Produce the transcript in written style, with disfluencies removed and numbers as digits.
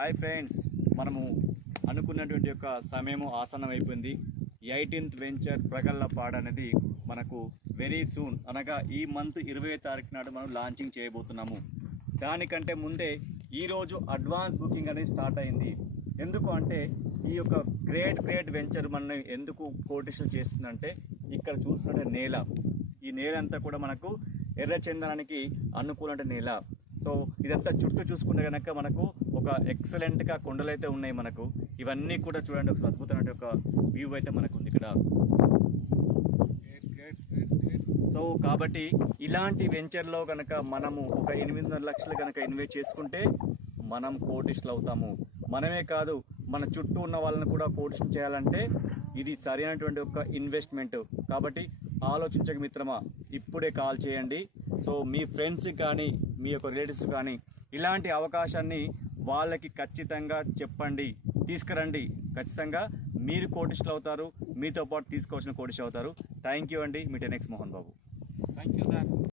Hi friends, మనము అనుకున్నటువంటి యొక్క సమయం ఆసనం అయిపోయింది. 18th వెంచర్ ప్రగల్లపాడ్ అనేది మనకు వెరీ సూన్ అనగా ఈ మంత్ 20వ తారీఖు నాడు మనం లాంచింగ్ చేయబోతున్నాము. దానికంటే ముందే ఈరోజు అడ్వాన్స్ బుకింగ్ అనేది స్టార్ట్ అయింది. ఎందుకు అంటే ఈ యొక్క గ్రేట్ వెంచర్ మనని ఎందుకు కోటేషన్ చేస్తుందంటే ఇక్కడ చూస్తుంటే నేల, ఈ నేల అంతా కూడా మనకు ఎర్రచందనానికి అనుకూలమైన నేల. సో ఇదంతా చుట్టూ చూసుకుంటే కనుక మనకు ఒక ఎక్సలెంట్గా కొండలు అయితే ఉన్నాయి. మనకు ఇవన్నీ కూడా చూడండి, ఒక అద్భుతమైన ఒక వ్యూ అయితే మనకు ఉంది ఇక్కడ. సో కాబట్టి ఇలాంటి వెంచర్లో కనుక మనము ఒక 800 లక్షలు కనుక ఇన్వెస్ట్ చేసుకుంటే మనం కోటీశ్వరులు అవుతాము. మనమే కాదు, మన చుట్టూ ఉన్న వాళ్ళని కూడా కోటీశ్వరులు చేయాలంటే ఇది సరైనటువంటి ఒక ఇన్వెస్ట్మెంట్. కాబట్టి ఆలోచించక మిత్రమా, ఇప్పుడే కాల్ చేయండి. సో మీ ఫ్రెండ్స్ కానీ మీ యొక్క రిలేటివ్స్ కానీ ఇలాంటి అవకాశాన్ని వాళ్ళకి ఖచ్చితంగా చెప్పండి, తీసుకురండి. ఖచ్చితంగా మీరు కోటీశ్వరులు అవుతారు, మీతో పాటు తీసుకోవాల్సిన కోటీశ్వరులు అవుతారు. థ్యాంక్ యూ అండి. మీ 10X Mohan Babu. Thank you sir.